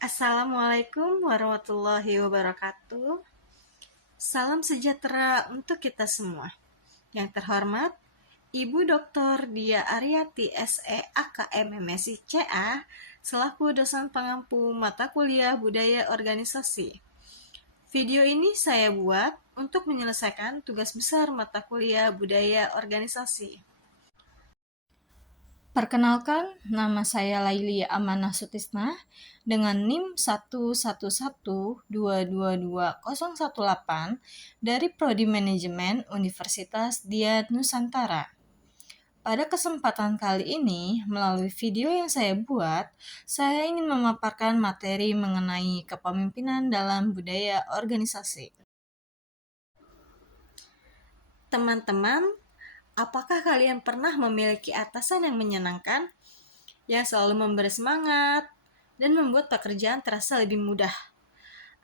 Assalamualaikum warahmatullahi wabarakatuh. Salam sejahtera untuk kita semua. Yang terhormat, Ibu Dr. Dia Aryati SE AKM MSI CA selaku dosen pengampu mata kuliah Budaya Organisasi. Video ini saya buat untuk menyelesaikan tugas besar mata kuliah Budaya Organisasi. Perkenalkan, nama saya Laili Amanah Sutisna dengan NIM 111222018 dari Prodi Manajemen Universitas Dian Nusantara. Pada kesempatan kali ini, melalui video yang saya buat, saya ingin memaparkan materi mengenai kepemimpinan dalam budaya organisasi. Teman-teman, apakah kalian pernah memiliki atasan yang menyenangkan, yang selalu memberi semangat, dan membuat pekerjaan terasa lebih mudah?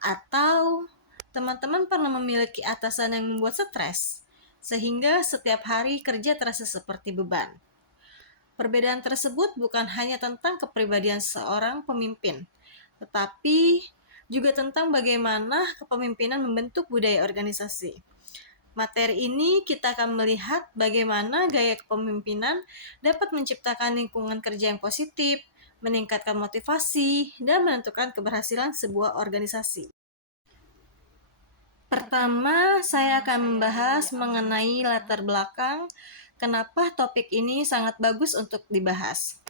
Atau teman-teman pernah memiliki atasan yang membuat stres, sehingga setiap hari kerja terasa seperti beban? Perbedaan tersebut bukan hanya tentang kepribadian seorang pemimpin, tetapi juga tentang bagaimana kepemimpinan membentuk budaya organisasi. Materi ini kita akan melihat bagaimana gaya kepemimpinan dapat menciptakan lingkungan kerja yang positif, meningkatkan motivasi, dan menentukan keberhasilan sebuah organisasi. Pertama, saya akan membahas mengenai latar belakang kenapa topik ini sangat bagus untuk dibahas.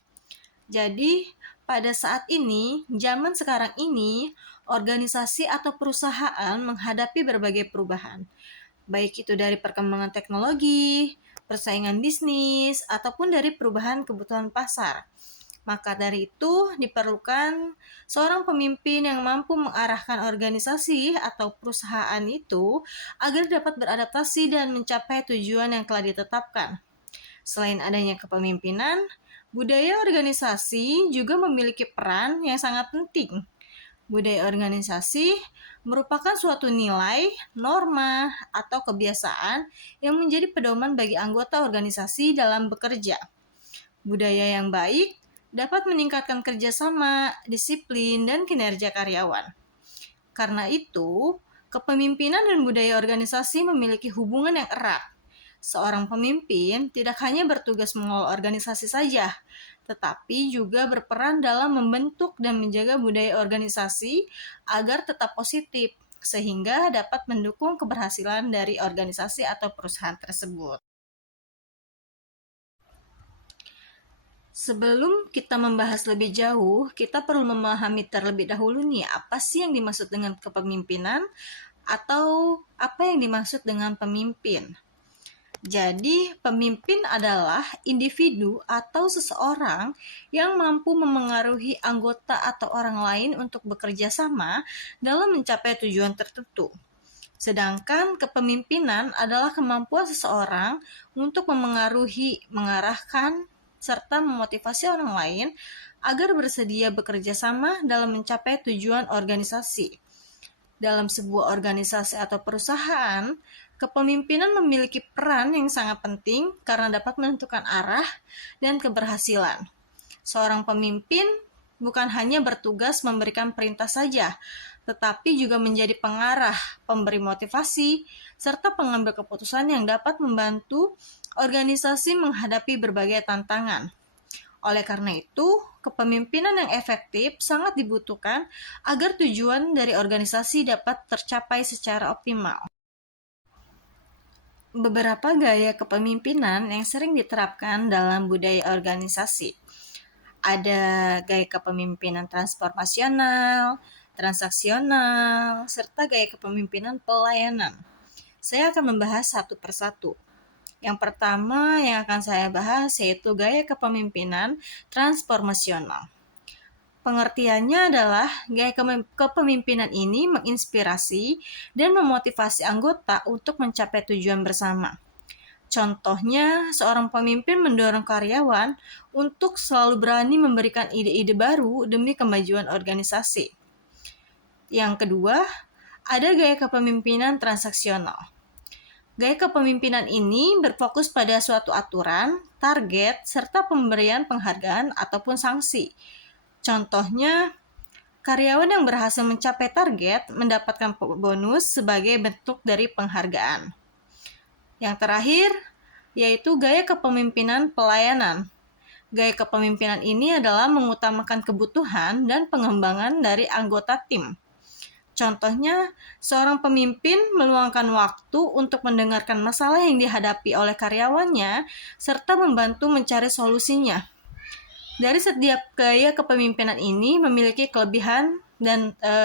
Jadi, pada saat ini, zaman sekarang ini, organisasi atau perusahaan menghadapi berbagai perubahan, baik itu dari perkembangan teknologi, persaingan bisnis, ataupun dari perubahan kebutuhan pasar. Maka dari itu diperlukan seorang pemimpin yang mampu mengarahkan organisasi atau perusahaan itu agar dapat beradaptasi dan mencapai tujuan yang telah ditetapkan. Selain adanya kepemimpinan, budaya organisasi juga memiliki peran yang sangat penting. Budaya organisasi merupakan suatu nilai, norma, atau kebiasaan yang menjadi pedoman bagi anggota organisasi dalam bekerja. Budaya yang baik dapat meningkatkan kerjasama, disiplin, dan kinerja karyawan. Karena itu, kepemimpinan dan budaya organisasi memiliki hubungan yang erat. Seorang pemimpin tidak hanya bertugas mengelola organisasi saja, tetapi juga berperan dalam membentuk dan menjaga budaya organisasi agar tetap positif, sehingga dapat mendukung keberhasilan dari organisasi atau perusahaan tersebut. Sebelum kita membahas lebih jauh, kita perlu memahami terlebih dahulu nih, apa sih yang dimaksud dengan kepemimpinan atau apa yang dimaksud dengan pemimpin. Jadi, pemimpin adalah individu atau seseorang yang mampu memengaruhi anggota atau orang lain untuk bekerja sama dalam mencapai tujuan tertentu. Sedangkan kepemimpinan adalah kemampuan seseorang untuk memengaruhi, mengarahkan, serta memotivasi orang lain agar bersedia bekerja sama dalam mencapai tujuan organisasi. Dalam sebuah organisasi atau perusahaan, kepemimpinan memiliki peran yang sangat penting karena dapat menentukan arah dan keberhasilan. Seorang pemimpin bukan hanya bertugas memberikan perintah saja, tetapi juga menjadi pengarah, pemberi motivasi, serta pengambil keputusan yang dapat membantu organisasi menghadapi berbagai tantangan. Oleh karena itu, kepemimpinan yang efektif sangat dibutuhkan agar tujuan dari organisasi dapat tercapai secara optimal. Beberapa gaya kepemimpinan yang sering diterapkan dalam budaya organisasi. Ada gaya kepemimpinan transformasional, transaksional, serta gaya kepemimpinan pelayanan. Saya akan membahas satu persatu. Yang pertama yang akan saya bahas yaitu gaya kepemimpinan transformasional. Pengertiannya adalah gaya kepemimpinan ini menginspirasi dan memotivasi anggota untuk mencapai tujuan bersama. Contohnya, seorang pemimpin mendorong karyawan untuk selalu berani memberikan ide-ide baru demi kemajuan organisasi. Yang kedua, ada gaya kepemimpinan transaksional. Gaya kepemimpinan ini berfokus pada suatu aturan, target, serta pemberian penghargaan ataupun sanksi. Contohnya, Karyawan yang berhasil mencapai target mendapatkan bonus sebagai bentuk dari penghargaan. Yang terakhir, yaitu gaya kepemimpinan pelayanan. Gaya kepemimpinan ini adalah mengutamakan kebutuhan dan pengembangan dari anggota tim. Contohnya, seorang pemimpin meluangkan waktu untuk mendengarkan masalah yang dihadapi oleh karyawannya serta membantu mencari solusinya. Dari setiap gaya kepemimpinan ini memiliki kelebihan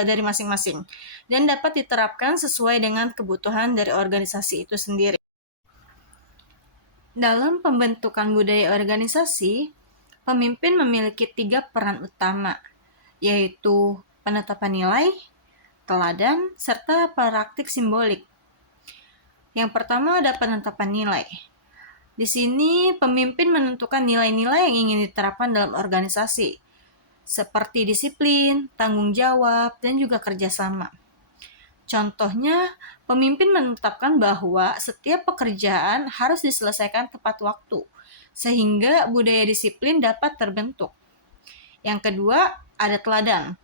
dari masing-masing dan dapat diterapkan sesuai dengan kebutuhan dari organisasi itu sendiri. Dalam pembentukan budaya organisasi, pemimpin memiliki 3 peran utama, yaitu penetapan nilai, teladan, serta praktik simbolik. Yang pertama ada penetapan nilai. Di sini pemimpin menentukan nilai-nilai yang ingin diterapkan dalam organisasi, seperti disiplin, tanggung jawab, dan juga kerjasama. Contohnya, pemimpin menetapkan bahwa setiap pekerjaan harus diselesaikan tepat waktu, sehingga budaya disiplin dapat terbentuk. Yang kedua, ada teladan.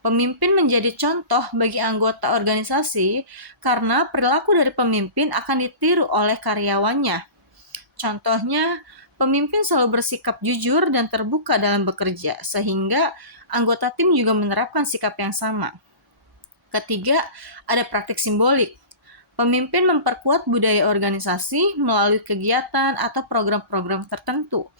Pemimpin menjadi contoh bagi anggota organisasi karena perilaku dari pemimpin akan ditiru oleh karyawannya. Contohnya, pemimpin selalu bersikap jujur dan terbuka dalam bekerja, sehingga anggota tim juga menerapkan sikap yang sama. Ketiga, ada praktik simbolik. Pemimpin memperkuat budaya organisasi melalui kegiatan atau program-program tertentu.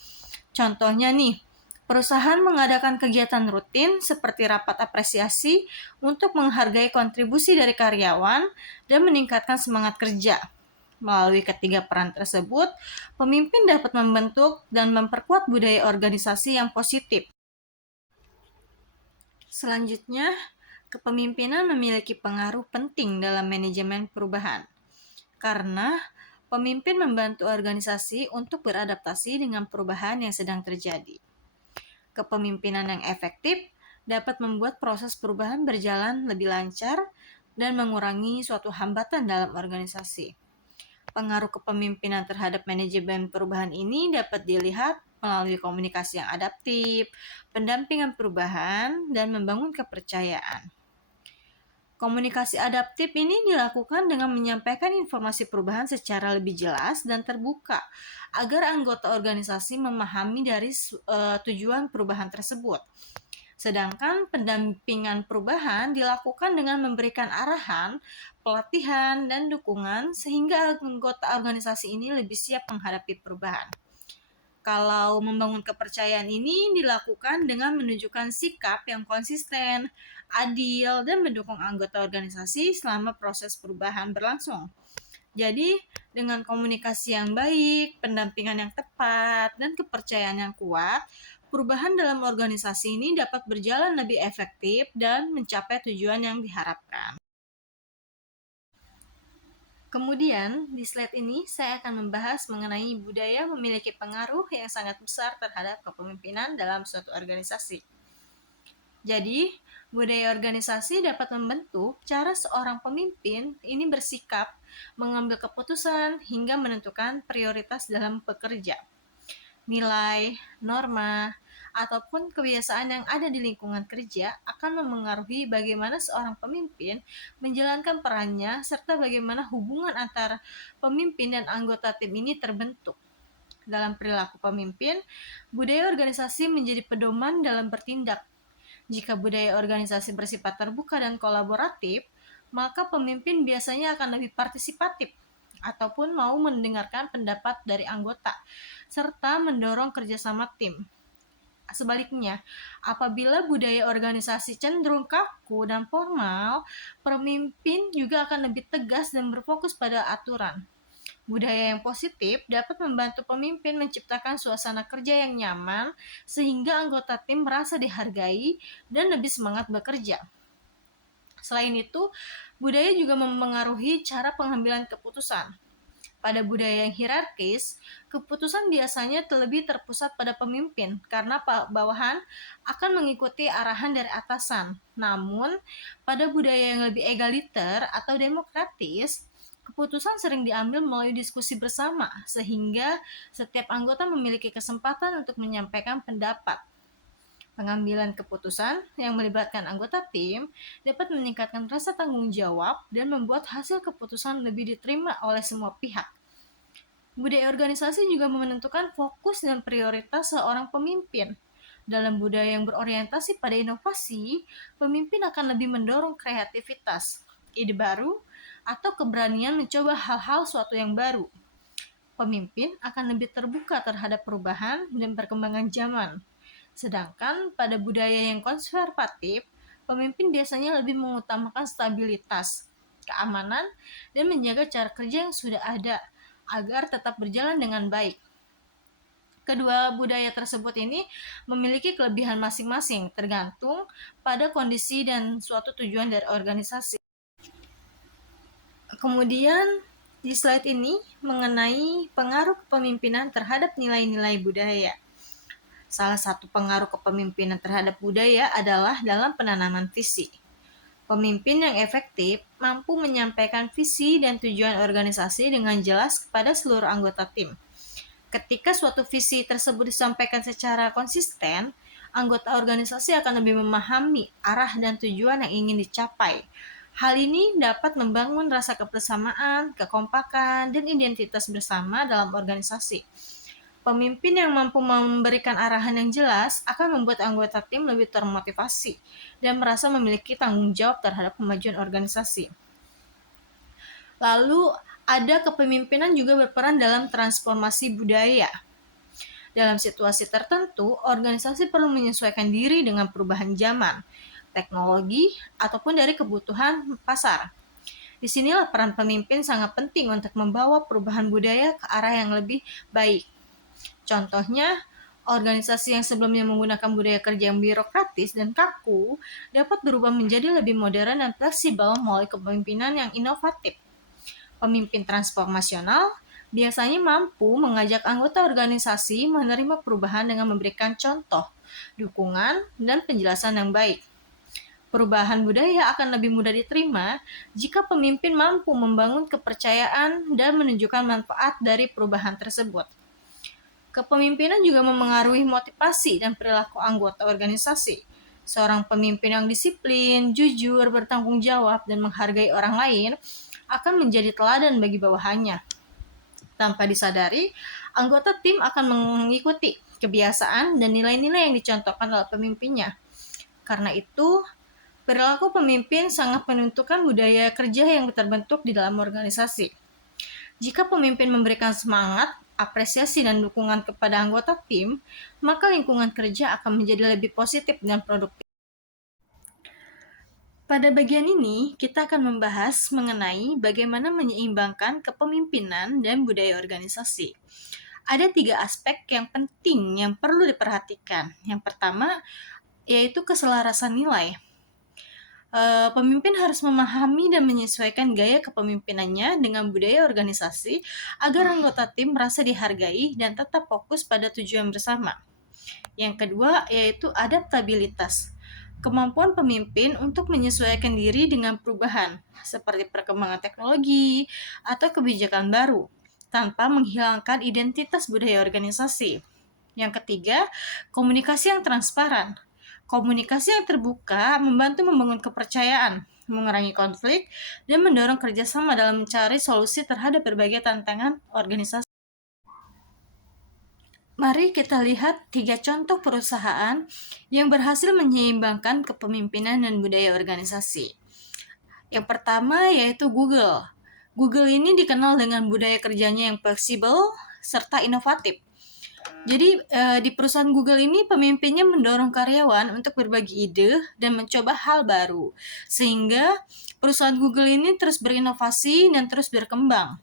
Contohnya nih, perusahaan mengadakan kegiatan rutin seperti rapat apresiasi untuk menghargai kontribusi dari karyawan dan meningkatkan semangat kerja. Melalui ketiga peran tersebut, pemimpin dapat membentuk dan memperkuat budaya organisasi yang positif. Selanjutnya, kepemimpinan memiliki pengaruh penting dalam manajemen perubahan, karena pemimpin membantu organisasi untuk beradaptasi dengan perubahan yang sedang terjadi. Kepemimpinan yang efektif dapat membuat proses perubahan berjalan lebih lancar dan mengurangi suatu hambatan dalam organisasi. Pengaruh kepemimpinan terhadap manajemen perubahan ini dapat dilihat melalui komunikasi yang adaptif, pendampingan perubahan, dan membangun kepercayaan. Komunikasi adaptif ini dilakukan dengan menyampaikan informasi perubahan secara lebih jelas dan terbuka, agar anggota organisasi memahami dari tujuan perubahan tersebut. Sedangkan pendampingan perubahan dilakukan dengan memberikan arahan, pelatihan, dan dukungan sehingga anggota organisasi ini lebih siap menghadapi perubahan. Kalau membangun kepercayaan ini dilakukan dengan menunjukkan sikap yang konsisten, adil, dan mendukung anggota organisasi selama proses perubahan berlangsung. Jadi, dengan komunikasi yang baik, pendampingan yang tepat, dan kepercayaan yang kuat, perubahan dalam organisasi ini dapat berjalan lebih efektif dan mencapai tujuan yang diharapkan. Kemudian, di slide ini saya akan membahas mengenai budaya memiliki pengaruh yang sangat besar terhadap kepemimpinan dalam suatu organisasi. Jadi, budaya organisasi dapat membentuk cara seorang pemimpin ini bersikap, mengambil keputusan, hingga menentukan prioritas dalam bekerja. Nilai, norma, ataupun kebiasaan yang ada di lingkungan kerja akan memengaruhi bagaimana seorang pemimpin menjalankan perannya serta bagaimana hubungan antara pemimpin dan anggota tim ini terbentuk. Dalam perilaku pemimpin, budaya organisasi menjadi pedoman dalam bertindak. Jika budaya organisasi bersifat terbuka dan kolaboratif, maka pemimpin biasanya akan lebih partisipatif ataupun mau mendengarkan pendapat dari anggota, serta mendorong kerjasama tim. Sebaliknya, apabila budaya organisasi cenderung kaku dan formal, pemimpin juga akan lebih tegas dan berfokus pada aturan. Budaya yang positif dapat membantu pemimpin menciptakan suasana kerja yang nyaman, sehingga anggota tim merasa dihargai dan lebih semangat bekerja. Selain itu, budaya juga memengaruhi cara pengambilan keputusan. Pada budaya yang hierarkis, keputusan biasanya lebih terpusat pada pemimpin karena bawahan akan mengikuti arahan dari atasan. Namun, pada budaya yang lebih egaliter atau demokratis, keputusan sering diambil melalui diskusi bersama, sehingga setiap anggota memiliki kesempatan untuk menyampaikan pendapat. Pengambilan keputusan yang melibatkan anggota tim dapat meningkatkan rasa tanggung jawab dan membuat hasil keputusan lebih diterima oleh semua pihak. Budaya organisasi juga menentukan fokus dan prioritas seorang pemimpin. Dalam budaya yang berorientasi pada inovasi, pemimpin akan lebih mendorong kreativitas, ide baru, atau keberanian mencoba hal-hal suatu yang baru. Pemimpin akan lebih terbuka terhadap perubahan dan perkembangan zaman. Sedangkan pada budaya yang konservatif, pemimpin biasanya lebih mengutamakan stabilitas, keamanan, dan menjaga cara kerja yang sudah ada agar tetap berjalan dengan baik. Kedua budaya tersebut ini memiliki kelebihan masing-masing tergantung pada kondisi dan suatu tujuan dari organisasi. Kemudian di slide ini mengenai pengaruh kepemimpinan terhadap nilai-nilai budaya. Salah satu pengaruh kepemimpinan terhadap budaya adalah dalam penanaman visi. Pemimpin yang efektif mampu menyampaikan visi dan tujuan organisasi dengan jelas kepada seluruh anggota tim. Ketika suatu visi tersebut disampaikan secara konsisten, anggota organisasi akan lebih memahami arah dan tujuan yang ingin dicapai. Hal ini dapat membangun rasa kebersamaan, kekompakan, dan identitas bersama dalam organisasi. Pemimpin yang mampu memberikan arahan yang jelas akan membuat anggota tim lebih termotivasi dan merasa memiliki tanggung jawab terhadap kemajuan organisasi. Lalu, ada kepemimpinan juga berperan dalam transformasi budaya. Dalam situasi tertentu, organisasi perlu menyesuaikan diri dengan perubahan zaman, teknologi, ataupun dari kebutuhan pasar. Disinilah peran pemimpin sangat penting untuk membawa perubahan budaya ke arah yang lebih baik. Contohnya, organisasi yang sebelumnya menggunakan budaya kerja yang birokratis dan kaku dapat berubah menjadi lebih modern dan fleksibel melalui kepemimpinan yang inovatif. Pemimpin transformasional biasanya mampu mengajak anggota organisasi menerima perubahan dengan memberikan contoh, dukungan, dan penjelasan yang baik. Perubahan budaya akan lebih mudah diterima jika pemimpin mampu membangun kepercayaan dan menunjukkan manfaat dari perubahan tersebut. Kepemimpinan juga memengaruhi motivasi dan perilaku anggota organisasi. Seorang pemimpin yang disiplin, jujur, bertanggung jawab, dan menghargai orang lain akan menjadi teladan bagi bawahannya. Tanpa disadari, anggota tim akan mengikuti kebiasaan dan nilai-nilai yang dicontohkan oleh pemimpinnya. Karena itu, perilaku pemimpin sangat menentukan budaya kerja yang terbentuk di dalam organisasi. Jika pemimpin memberikan semangat, apresiasi, dan dukungan kepada anggota tim, maka lingkungan kerja akan menjadi lebih positif dan produktif. Pada bagian ini, kita akan membahas mengenai bagaimana menyeimbangkan kepemimpinan dan budaya organisasi. Ada 3 aspek yang penting yang perlu diperhatikan. Yang pertama, yaitu keselarasan nilai. Pemimpin harus memahami dan menyesuaikan gaya kepemimpinannya dengan budaya organisasi agar anggota tim merasa dihargai dan tetap fokus pada tujuan bersama. Yang kedua, yaitu adaptabilitas. Kemampuan pemimpin untuk menyesuaikan diri dengan perubahan, seperti perkembangan teknologi atau kebijakan baru, tanpa menghilangkan identitas budaya organisasi. Yang ketiga, komunikasi yang transparan. Komunikasi yang terbuka membantu membangun kepercayaan, mengurangi konflik, dan mendorong kerjasama dalam mencari solusi terhadap berbagai tantangan organisasi. Mari kita lihat 3 contoh perusahaan yang berhasil menyeimbangkan kepemimpinan dan budaya organisasi. Yang pertama yaitu Google. Google ini dikenal dengan budaya kerjanya yang fleksibel serta inovatif. Jadi di perusahaan Google ini pemimpinnya mendorong karyawan untuk berbagi ide dan mencoba hal baru, sehingga perusahaan Google ini terus berinovasi dan terus berkembang.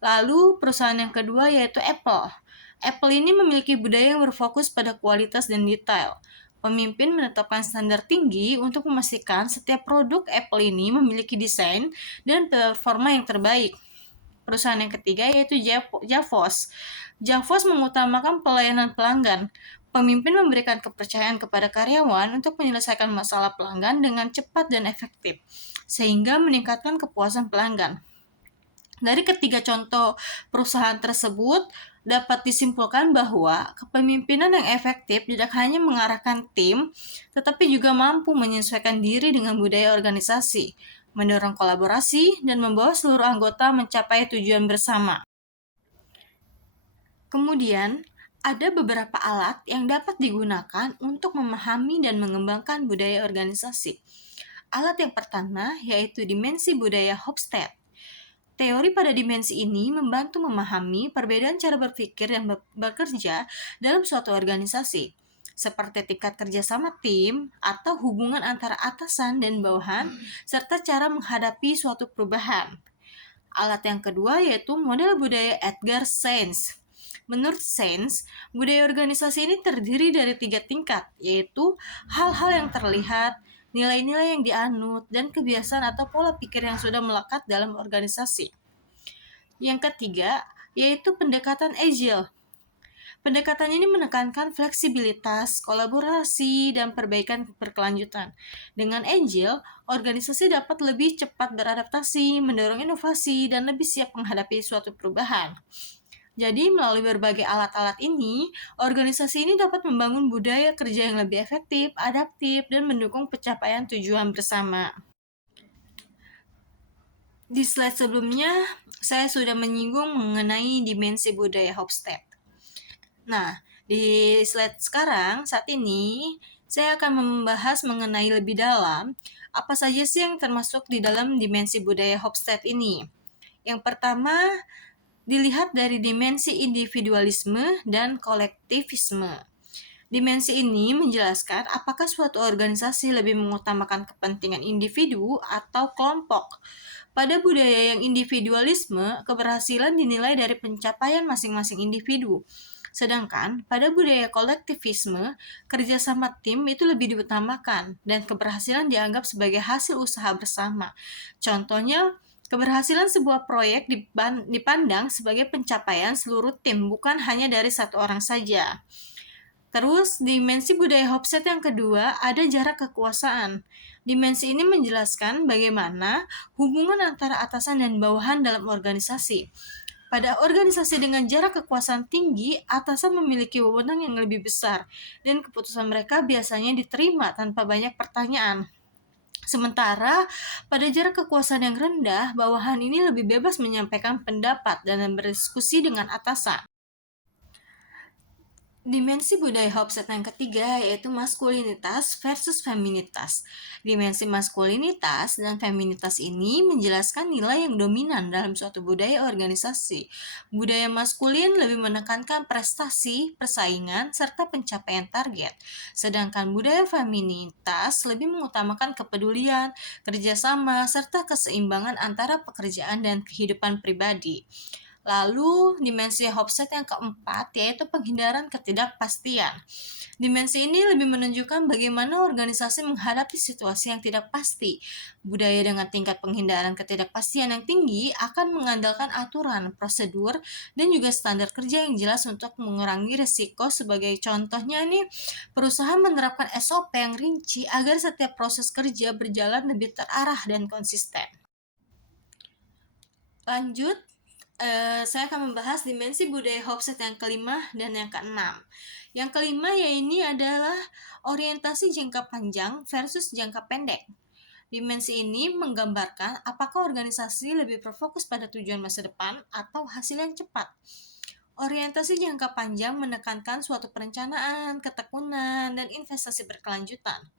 Lalu perusahaan yang kedua yaitu Apple. Apple ini memiliki budaya yang berfokus pada kualitas dan detail. Pemimpin menetapkan standar tinggi untuk memastikan setiap produk Apple ini memiliki desain dan performa yang terbaik. Perusahaan yang ketiga yaitu Javos. Javos mengutamakan pelayanan pelanggan. Pemimpin memberikan kepercayaan kepada karyawan untuk menyelesaikan masalah pelanggan dengan cepat dan efektif, sehingga meningkatkan kepuasan pelanggan. Dari ketiga contoh perusahaan tersebut dapat disimpulkan bahwa kepemimpinan yang efektif tidak hanya mengarahkan tim, tetapi juga mampu menyesuaikan diri dengan budaya organisasi, mendorong kolaborasi, dan membawa seluruh anggota mencapai tujuan bersama. Kemudian, ada beberapa alat yang dapat digunakan untuk memahami dan mengembangkan budaya organisasi. Alat yang pertama yaitu dimensi budaya Hofstede. Teori pada dimensi ini membantu memahami perbedaan cara berpikir dan bekerja dalam suatu organisasi, seperti tingkat kerjasama tim atau hubungan antara atasan dan bawahan, serta cara menghadapi suatu perubahan. Alat yang kedua yaitu model budaya Edgar Sains. Menurut Sains, budaya organisasi ini terdiri dari 3 tingkat, yaitu hal-hal yang terlihat, nilai-nilai yang dianut, dan kebiasaan atau pola pikir yang sudah melekat dalam organisasi. Yang ketiga, yaitu pendekatan Agile. Pendekatan ini menekankan fleksibilitas, kolaborasi, dan perbaikan berkelanjutan. Dengan Agile, organisasi dapat lebih cepat beradaptasi, mendorong inovasi, dan lebih siap menghadapi suatu perubahan. Jadi, melalui berbagai alat-alat ini, organisasi ini dapat membangun budaya kerja yang lebih efektif, adaptif, dan mendukung pencapaian tujuan bersama. Di slide sebelumnya, saya sudah menyinggung mengenai dimensi budaya Hofstede. Nah, di slide sekarang, saat ini, saya akan membahas mengenai lebih dalam apa saja sih yang termasuk di dalam dimensi budaya Hofstede ini. Yang pertama, dilihat dari dimensi individualisme dan kolektivisme. Dimensi ini menjelaskan apakah suatu organisasi lebih mengutamakan kepentingan individu atau kelompok. Pada budaya yang individualisme, keberhasilan dinilai dari pencapaian masing-masing individu. Sedangkan pada budaya kolektivisme, kerjasama tim itu lebih diutamakan dan keberhasilan dianggap sebagai hasil usaha bersama. Contohnya, keberhasilan sebuah proyek dipandang sebagai pencapaian seluruh tim, bukan hanya dari satu orang saja. Terus, dimensi budaya Hofstede yang kedua ada jarak kekuasaan. Dimensi ini menjelaskan bagaimana hubungan antara atasan dan bawahan dalam organisasi. Pada organisasi dengan jarak kekuasaan tinggi, atasan memiliki wewenang yang lebih besar, dan keputusan mereka biasanya diterima tanpa banyak pertanyaan. Sementara, pada jarak kekuasaan yang rendah, bawahan ini lebih bebas menyampaikan pendapat dan berdiskusi dengan atasan. Dimensi budaya Hofstede yang ketiga yaitu maskulinitas versus feminitas. Dimensi maskulinitas dan feminitas ini menjelaskan nilai yang dominan dalam suatu budaya organisasi. Budaya maskulin lebih menekankan prestasi, persaingan, serta pencapaian target. Sedangkan budaya feminitas lebih mengutamakan kepedulian, kerjasama, serta keseimbangan antara pekerjaan dan kehidupan pribadi. Lalu, dimensi Hofstede yang keempat yaitu penghindaran ketidakpastian. Dimensi ini lebih menunjukkan bagaimana organisasi menghadapi situasi yang tidak pasti. Budaya dengan tingkat penghindaran ketidakpastian yang tinggi akan mengandalkan aturan, prosedur, dan juga standar kerja yang jelas untuk mengurangi risiko. Sebagai contohnya nih, perusahaan menerapkan SOP yang rinci agar setiap proses kerja berjalan lebih terarah dan konsisten. Lanjut, saya akan membahas dimensi budaya Hofstede yang kelima dan yang keenam. Yang kelima ini adalah orientasi jangka panjang versus jangka pendek. Dimensi ini menggambarkan apakah organisasi lebih berfokus pada tujuan masa depan atau hasil yang cepat. Orientasi jangka panjang menekankan suatu perencanaan, ketekunan, dan investasi berkelanjutan.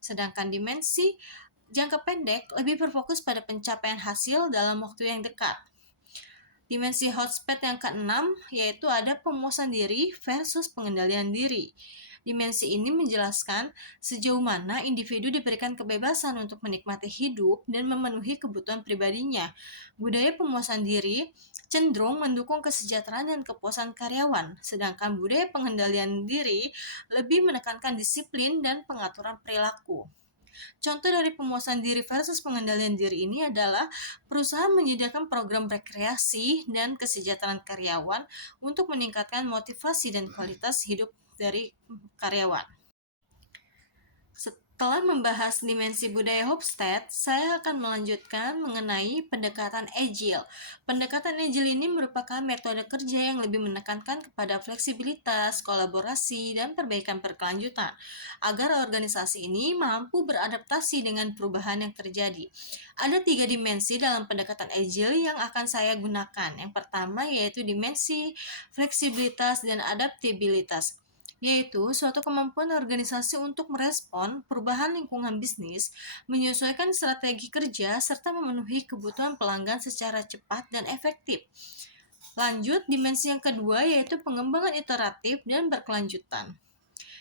Sedangkan dimensi jangka pendek lebih berfokus pada pencapaian hasil dalam waktu yang dekat. Dimensi Hofstede yang keenam yaitu ada pemuasan diri versus pengendalian diri. Dimensi ini menjelaskan sejauh mana individu diberikan kebebasan untuk menikmati hidup dan memenuhi kebutuhan pribadinya. Budaya pemuasan diri cenderung mendukung kesejahteraan dan kepuasan karyawan, sedangkan budaya pengendalian diri lebih menekankan disiplin dan pengaturan perilaku. Contoh dari pemuasan diri versus pengendalian diri ini adalah perusahaan menyediakan program rekreasi dan kesejahteraan karyawan untuk meningkatkan motivasi dan kualitas hidup dari karyawan. Setelah membahas dimensi budaya Hofstede, saya akan melanjutkan mengenai pendekatan Agile. Pendekatan Agile ini merupakan metode kerja yang lebih menekankan kepada fleksibilitas, kolaborasi, dan perbaikan berkelanjutan, agar organisasi ini mampu beradaptasi dengan perubahan yang terjadi. Ada 3 dimensi dalam pendekatan Agile yang akan saya gunakan. Yang pertama yaitu dimensi fleksibilitas dan adaptabilitas, yaitu suatu kemampuan organisasi untuk merespon perubahan lingkungan bisnis, menyesuaikan strategi kerja, serta memenuhi kebutuhan pelanggan secara cepat dan efektif. Lanjut, dimensi yang kedua yaitu pengembangan iteratif dan berkelanjutan,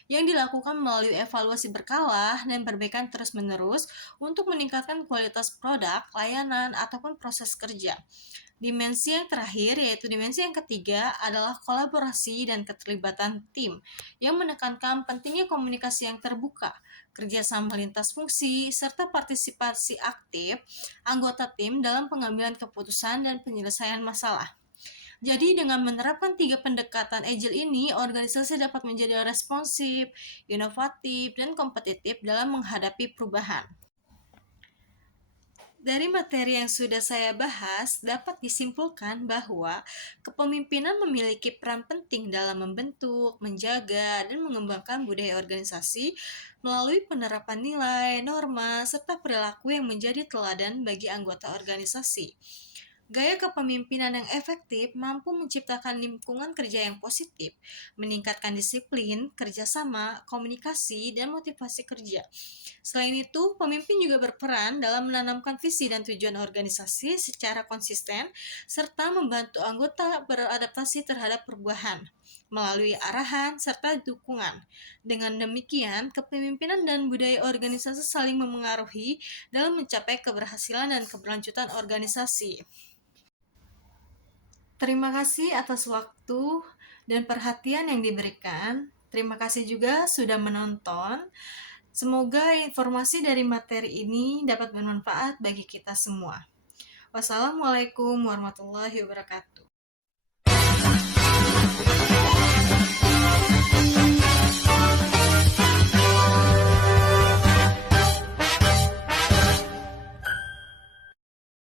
yang dilakukan melalui evaluasi berkala dan perbaikan terus-menerus untuk meningkatkan kualitas produk, layanan, ataupun proses kerja. Dimensi yang terakhir, yaitu dimensi yang ketiga, adalah kolaborasi dan keterlibatan tim, yang menekankan pentingnya komunikasi yang terbuka, kerjasama lintas fungsi, serta partisipasi aktif anggota tim dalam pengambilan keputusan dan penyelesaian masalah. Jadi dengan menerapkan 3 pendekatan Agile ini, organisasi dapat menjadi responsif, inovatif, dan kompetitif dalam menghadapi perubahan. Dari materi yang sudah saya bahas, dapat disimpulkan bahwa kepemimpinan memiliki peran penting dalam membentuk, menjaga, dan mengembangkan budaya organisasi melalui penerapan nilai, norma, serta perilaku yang menjadi teladan bagi anggota organisasi. Gaya kepemimpinan yang efektif mampu menciptakan lingkungan kerja yang positif, meningkatkan disiplin, kerjasama, komunikasi, dan motivasi kerja. Selain itu, pemimpin juga berperan dalam menanamkan visi dan tujuan organisasi secara konsisten, serta membantu anggota beradaptasi terhadap perubahan melalui arahan serta dukungan. Dengan demikian, kepemimpinan dan budaya organisasi saling memengaruhi dalam mencapai keberhasilan dan keberlanjutan organisasi. Terima kasih atas waktu dan perhatian yang diberikan. Terima kasih juga sudah menonton. Semoga informasi dari materi ini dapat bermanfaat bagi kita semua. Wassalamualaikum warahmatullahi wabarakatuh.